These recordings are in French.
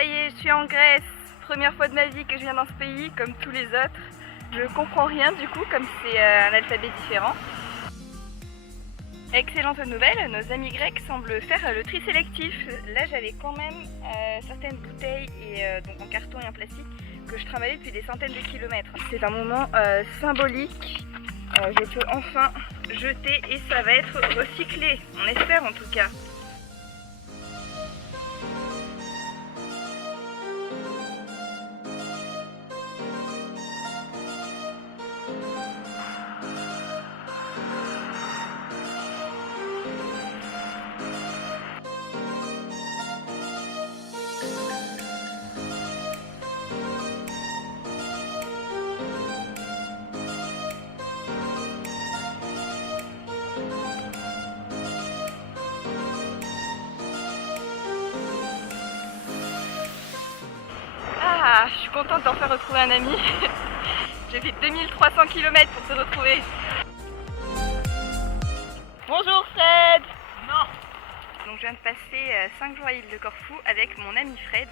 Ça y est, je suis en Grèce. Première fois de ma vie que je viens dans ce pays, comme tous les autres. Je comprends rien du coup, comme c'est un alphabet différent. Excellente nouvelle, nos amis grecs semblent faire le tri sélectif. Là j'avais quand même certaines bouteilles donc en carton et en plastique que je travaillais depuis des centaines de kilomètres. C'est un moment symbolique. Je peux enfin jeter et ça va être recyclé, on espère en tout cas. Ah, je suis contente d'en faire retrouver un ami. J'ai fait 2300 km pour te retrouver. Bonjour Fred. Non. Donc je viens de passer 5 jours à l'île de Corfou avec mon ami Fred.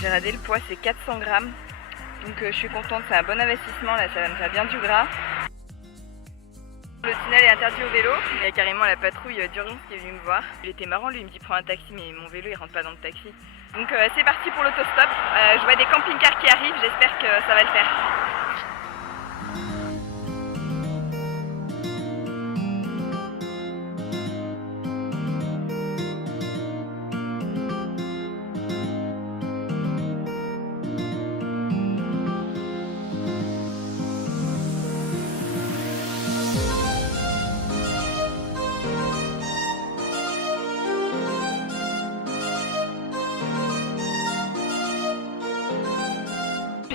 J'ai radé le poids, c'est 400 grammes. Donc je suis contente, c'est un bon investissement, là ça va me faire bien du gras. Le tunnel est interdit au vélo, il y a carrément la patrouille d'urgence qui est venue me voir. Il était marrant, lui il me dit prends un taxi, mais mon vélo il rentre pas dans le taxi. Donc c'est parti pour l'autostop. Je vois des camping-cars qui arrivent, j'espère que ça va le faire.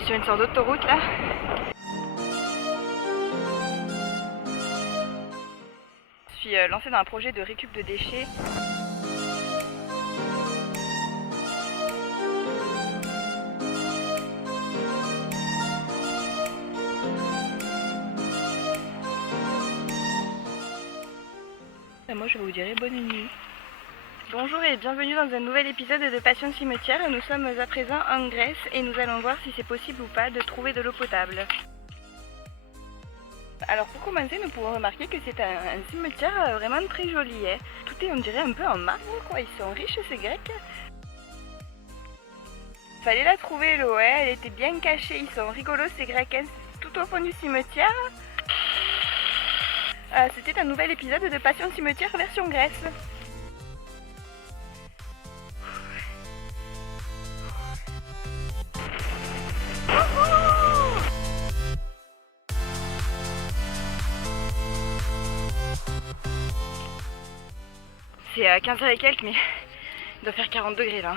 Sur une sorte d'autoroute là. Je suis lancée dans un projet de récup de déchets. Et moi je vous dirai bonne nuit. Bonjour et bienvenue dans un nouvel épisode de Passion de Cimetière. Nous sommes à présent en Grèce et nous allons voir si c'est possible ou pas de trouver de l'eau potable. Alors pour commencer, nous pouvons remarquer que c'est un cimetière vraiment très joli. Tout est on dirait un peu en marbre quoi, ils sont riches ces Grecs. Fallait la trouver l'eau, elle était bien cachée, ils sont rigolos ces Grecs, tout au fond du cimetière. C'était un nouvel épisode de Passion de Cimetière version Grèce. C'est à 15h et quelques, mais il doit faire 40 degrés là.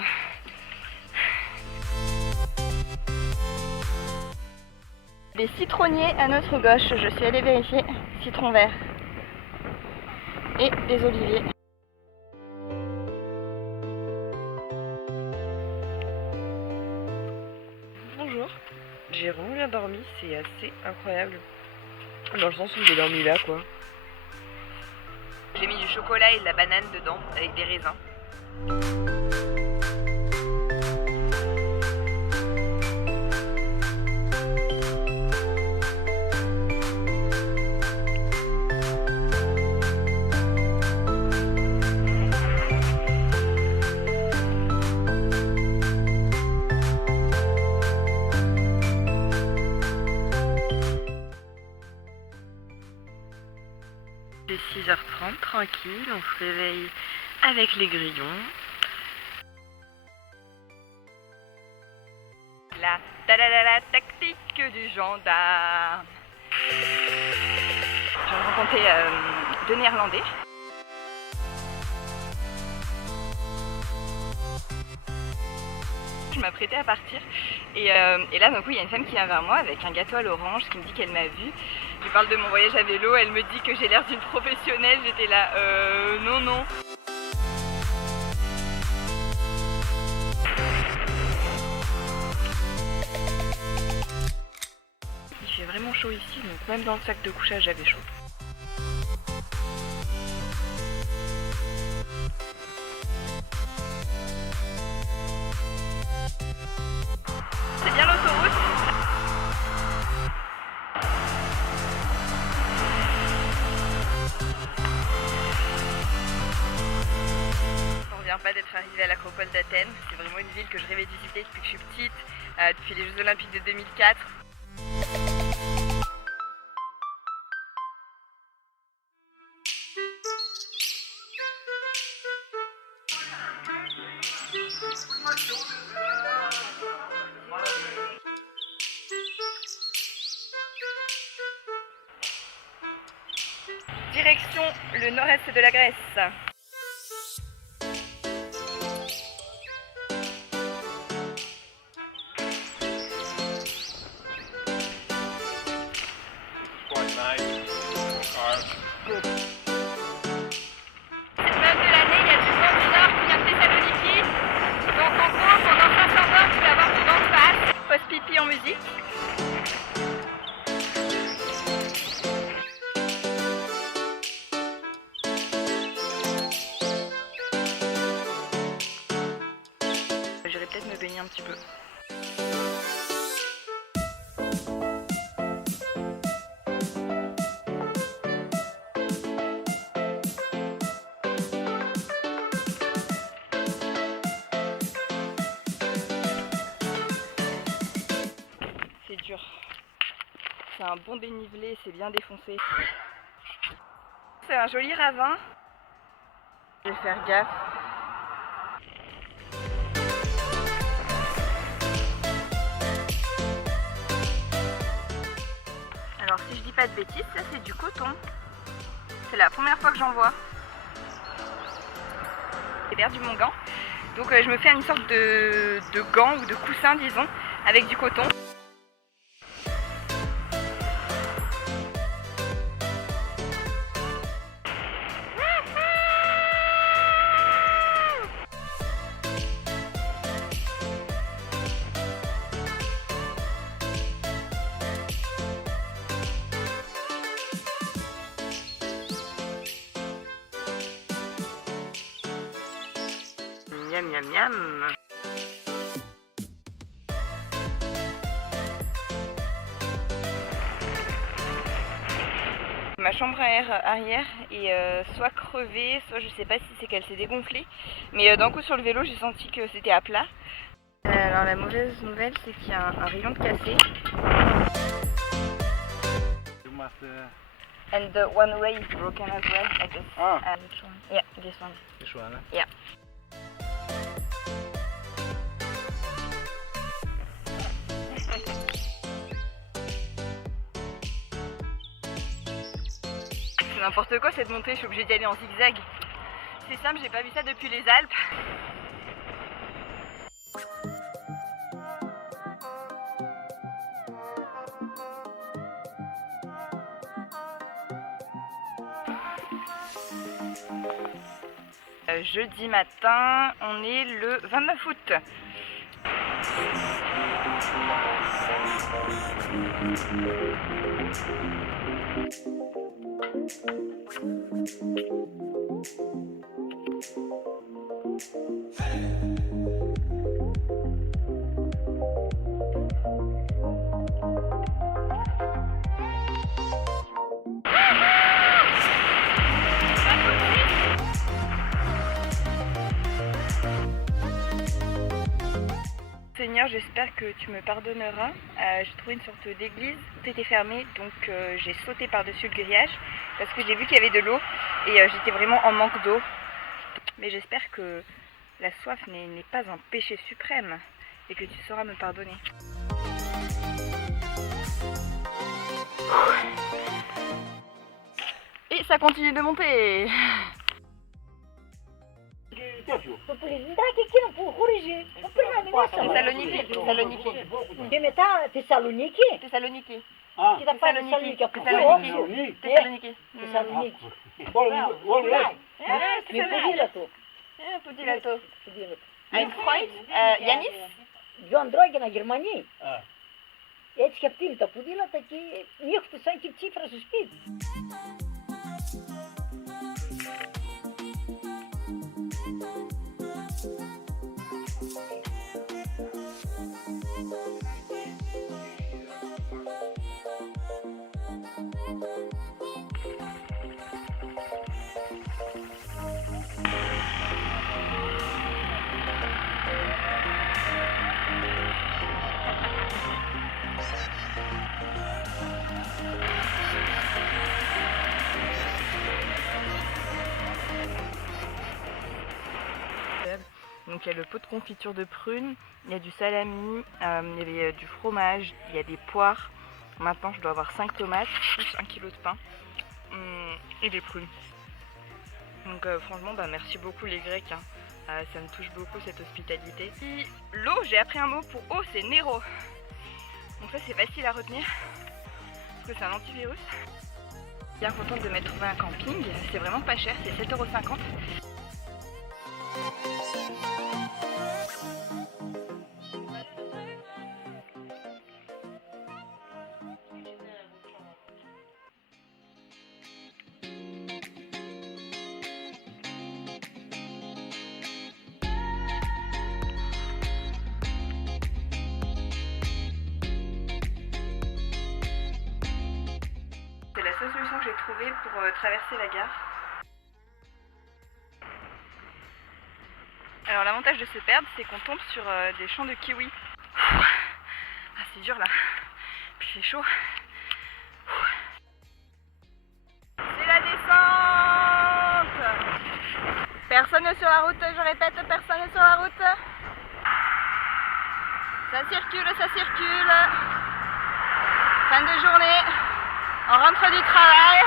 Des citronniers à notre gauche, je suis allée vérifier, citron vert. Et des oliviers. Bonjour. J'ai vraiment bien dormi, c'est assez incroyable. Dans le sens où j'ai dormi là quoi. J'ai mis du chocolat et de la banane dedans, avec des raisins. tranquille, on se réveille avec les grillons. La ta-la-la-la tactique du gendarme. Je viens de rencontrer deux Néerlandais. Je m'apprêtais à partir et là d'un coup il y a une femme qui vient vers moi avec un gâteau à l'orange qui me dit qu'elle m'a vue. Je lui parle de mon voyage à vélo, elle me dit que j'ai l'air d'une professionnelle, j'étais là non. Il fait vraiment chaud ici, donc même dans le sac de couchage j'avais chaud. C'est bien l'autoroute. On revient pas d'être arrivé à l'Acropole d'Athènes. C'est vraiment une ville que je rêvais de visiter depuis que je suis petite, depuis les Jeux Olympiques de 2004. Direction le nord-est de la Grèce. Cette période de l'année, il y a du vent du nord qui vient de Thessaloniki. Donc en gros, pendant 500 bornes, tu vas avoir du vent de face. Pause pipi en musique. J'irai peut-être me baigner un petit peu. C'est dur. C'est un bon dénivelé, c'est bien défoncé. C'est un joli ravin. Je vais faire gaffe. Alors si je dis pas de bêtises, ça c'est du coton. C'est la première fois que j'en vois. J'ai perdu mon gant. Donc je me fais une sorte de gant ou de coussin disons, avec du coton. Miam miam miam. Ma chambre à air arrière est soit crevée, soit je sais pas si c'est qu'elle s'est dégonflée. Mais d'un coup sur le vélo j'ai senti que c'était à plat. Alors la mauvaise nouvelle c'est qu'il y a un rayon de cassé. And the one way is broken as well. Like this. Which one? Yeah, this one. This one, huh? Yeah. C'est n'importe quoi cette montée, je suis obligée d'y aller en zigzag. C'est simple, j'ai pas vu ça depuis les Alpes. Jeudi matin, on est le 29 août. Seigneur, j'espère que tu me pardonneras. J'ai trouvé une sorte d'église, tout était fermé, donc j'ai sauté par-dessus le grillage parce que j'ai vu qu'il y avait de l'eau et j'étais vraiment en manque d'eau. Mais j'espère que la soif n'est pas un péché suprême et que tu sauras me pardonner. Et ça continue de monter. Thessaloniki. Che metà Thessaloniki? Thessaloniki. Che da fare Thessaloniki? Thessaloniki. Thessaloniki. Mi puoi dire tu? Puoi dire tu. Ein Freund, Yanis. Eu am drogi na Germanii. Eți captil, ta pudila taki niechtu sanki cifra să spid. Donc il y a le pot de confiture de prunes, il y a du salami, il y avait du fromage, il y a des poires. Maintenant je dois avoir 5 tomates, plus 1 kg de pain et des prunes. Donc franchement merci beaucoup les Grecs, hein. Ça me touche beaucoup cette hospitalité. Et l'eau, j'ai appris un mot pour eau, c'est Nero. Donc ça c'est facile à retenir, parce que c'est un antivirus. Bien contente de m'être trouvé un camping, c'est vraiment pas cher, c'est 7,50 €. C'est la seule solution que j'ai trouvée pour traverser la gare. Alors l'avantage de se perdre, c'est qu'on tombe sur des champs de kiwis. Ah, c'est dur là, puis il fait chaud. C'est la descente. Personne sur la route, je répète, personne sur la route. Ça circule, ça circule. Fin de journée. On rentre du travail.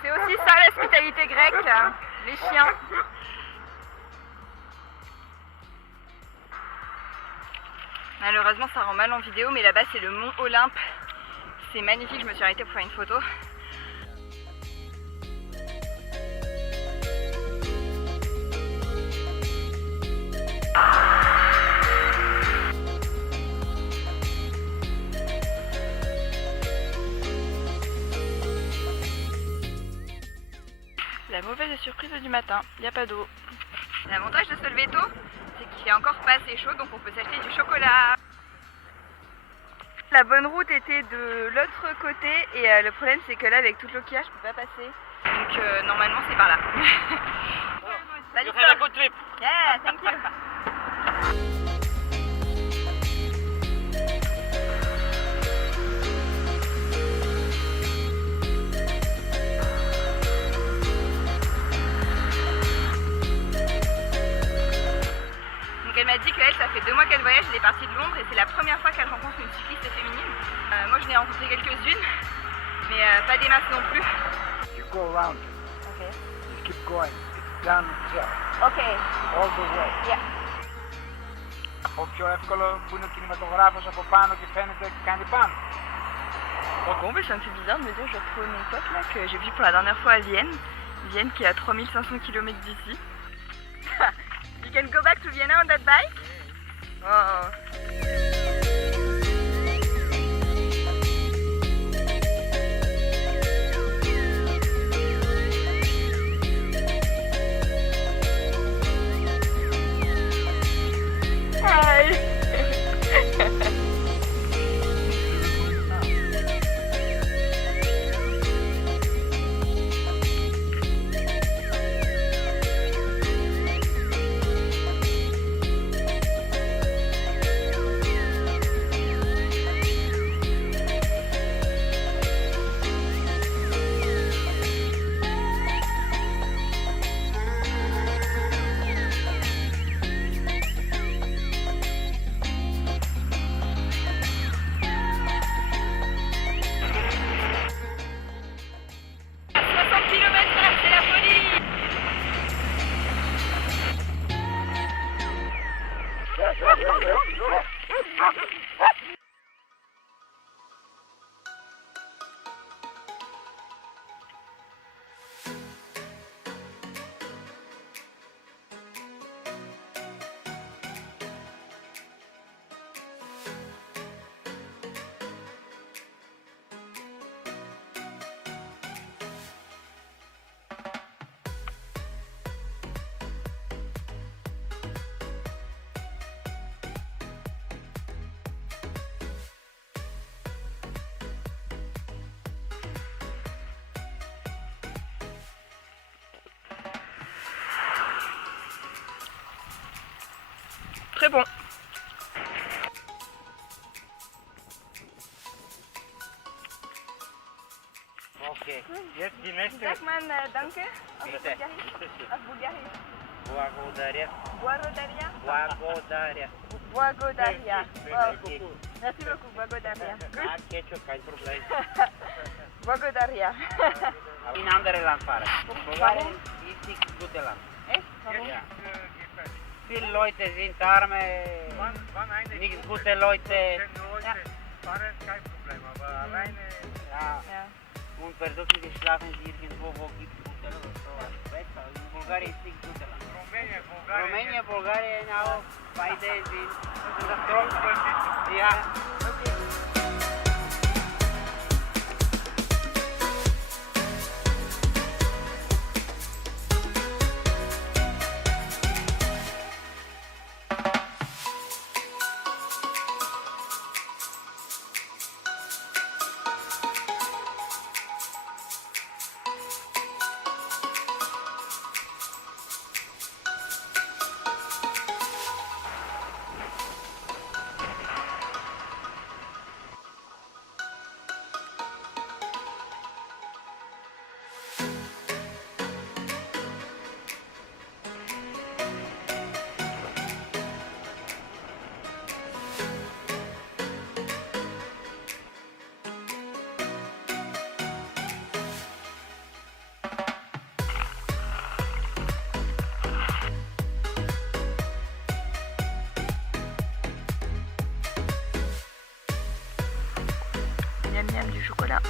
C'est aussi ça l'hospitalité grecque, les chiens. Malheureusement ça rend mal en vidéo, mais là-bas c'est le mont Olympe. C'est magnifique, je me suis arrêtée pour faire une photo. La mauvaise surprise du matin, il n'y a pas d'eau. L'avantage de se lever tôt, c'est qu'il fait encore pas assez chaud, donc on peut s'acheter du chocolat. La bonne route était de l'autre côté et le problème c'est que là avec toute l'eau qu'il y a, je peux pas passer. Donc normalement c'est par là. Salut, You have a good trip. Yeah, thank you. Elle m'a dit qu'elle, ça fait 2 mois qu'elle voyage, elle est partie de Londres et c'est la première fois qu'elle rencontre une cycliste féminine. Moi je n'ai rencontré quelques-unes, mais pas des masses non plus. You go around. Okay. You keep going. It's downhill. Okay. All the way. Yeah. Ο πιο εύκολο που είναι ο κινηματογράφος από πάνω και φαίνεται και κάνει πάνω. Bon, ça me fait bizarre de me dire je retrouve mon pote là que j'ai vu pour la dernière fois à Vienne. Vienne qui est à 3500 km d'ici. You can go back to Vienna on that bike? Oh. Hi. Oké. Yes, die meeste. Zeg man, danke. Auf Bitte. Bulgarisch. Auf Bulgarisch. Благодаря. Благодаря. Благодаря. Благодаря. Wow. Окей. Merci beaucoup. Благодаря. Ah, ketchup, geen probleem. Благодаря. In andere land varen. Bulgarien is niet goed land. Echt? Waarom? Ja. Veel Leute sind arme, Wann eine nicht Gruppe, gute Leute. 10 Leute fahren, kein Problem, aber alleine Ja. Ja. Und versuchen die schlafen sie irgendwo, wo gibt es gute Leute. So, besser. In Bulgarien ist nicht gute land. Rumänien, Bulgarien. Rumänien, Bulgarien auch, beide sind Katastrophen. Ja. Miam miam du chocolat.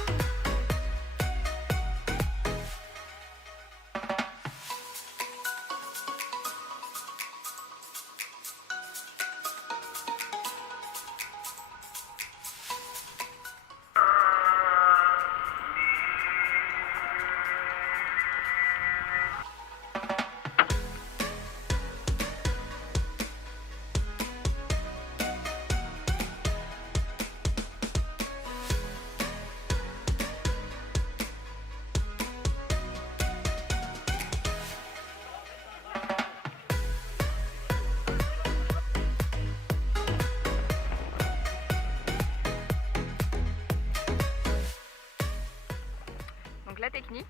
Donc la technique,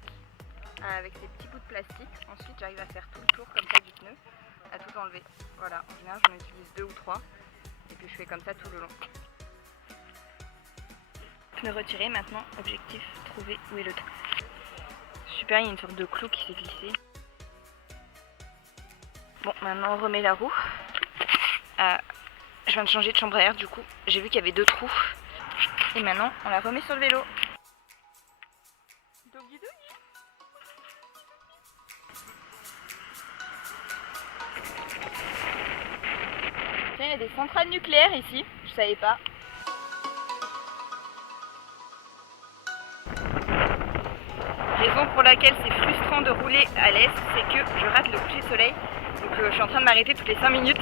avec ces petits bouts de plastique, ensuite j'arrive à faire tout le tour comme ça du pneu, à tout enlever. Voilà, en général j'en utilise 2 ou 3, et puis je fais comme ça tout le long. Pneu retiré, maintenant objectif, trouver où est le trou. Super, il y a une sorte de clou qui s'est glissé. Bon, maintenant on remet la roue. Je viens de changer de chambre à air du coup, j'ai vu qu'il y avait 2 trous. Et maintenant on la remet sur le vélo. Doggy doggy. Tiens, il y a des centrales nucléaires ici, je savais pas. Raison pour laquelle c'est frustrant de rouler à l'est, c'est que je rate le coucher soleil. Donc je suis en train de m'arrêter toutes les 5 minutes.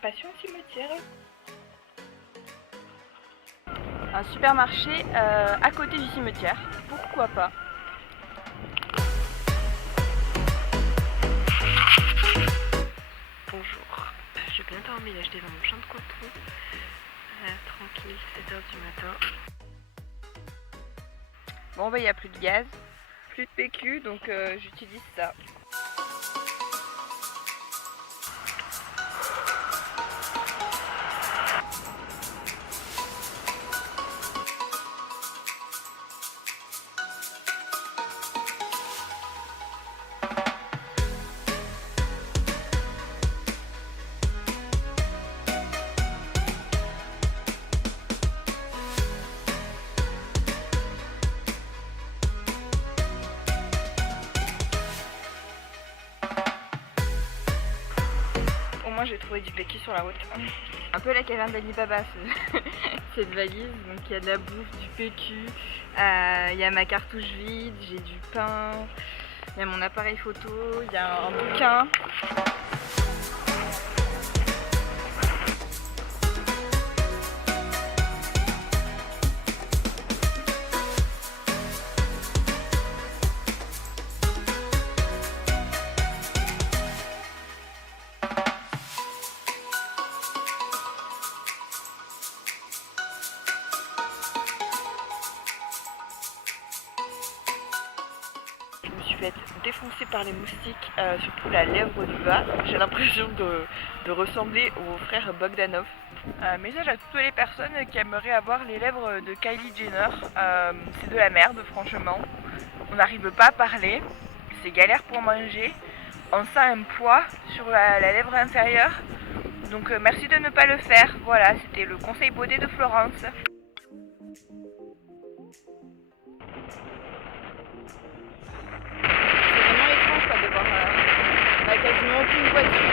Passion cimetière. Un supermarché à côté du cimetière, pourquoi pas. Bonjour, j'ai bien dormi là, j'étais dans mon champ de coton. Tranquille, 7h du matin. Bon bah il n'y a plus de gaz, plus de PQ, donc j'utilise ça. Moi j'ai trouvé du PQ sur la route. Un peu la caverne d'Ali Baba cette valise. Donc il y a de la bouffe, du PQ, il y a ma cartouche vide, j'ai du pain, il y a mon appareil photo, il y a un bouquin. fait défoncer par les moustiques, surtout la lèvre du bas. J'ai l'impression de ressembler au frère Bogdanov. Un message à toutes les personnes qui aimeraient avoir les lèvres de Kylie Jenner. C'est de la merde, franchement. On n'arrive pas à parler, c'est galère pour manger. On sent un poids sur la lèvre inférieure. Donc merci de ne pas le faire. Voilà, c'était le conseil beauté de Florence. C'est vraiment étrange quoi, de voir quasiment aucune voiture.